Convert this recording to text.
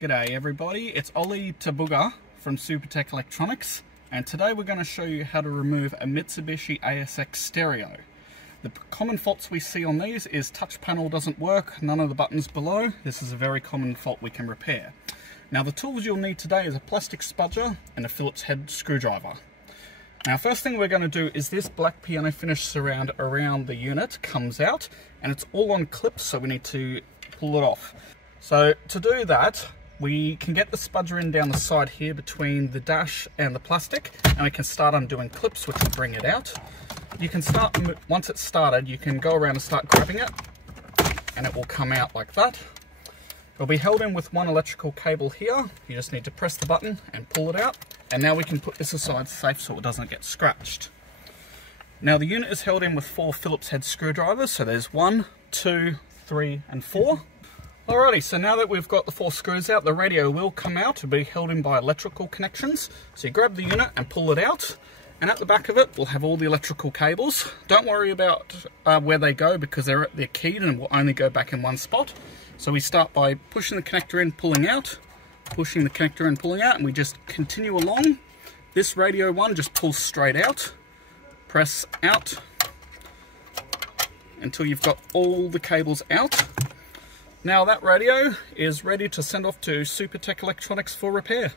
G'day everybody, it's Ollie Tabuga from Supertech Electronics, and today we're going to show you how to remove a Mitsubishi ASX Stereo. The common faults we see on these is touch panel doesn't work, none of the buttons below. This is a very common fault we can repair. Now the tools you'll need today is a plastic spudger and a Phillips head screwdriver. Now first thing we're going to do is this black piano finish surround around the unit comes out, and it's all on clips, so we need to pull it off. So to do that, we can get the spudger in down the side here between the dash and the plastic, and we can start undoing clips, which will bring it out. You can start, once it's started, you can go around and start grabbing it, and it will come out like that. It'll be held in with one electrical cable here. You just need to press the button and pull it out, and now we can put this aside safe so it doesn't get scratched. Now the unit is held in with 4 Phillips head screwdrivers, so there's 1, 2, 3 and 4. Alrighty, so now that we've got the 4 screws out, the radio will come out to be held in by electrical connections. So you grab the unit and pull it out, and at the back of it we'll have all the electrical cables. Don't worry about where they go, because they're keyed and will only go back in one spot. So we start by pushing the connector in, pulling out, pushing the connector in, pulling out, and we just continue along. This radio one just pulls straight out, press out until you've got all the cables out. Now that radio is ready to send off to Supertech Electronics for repair.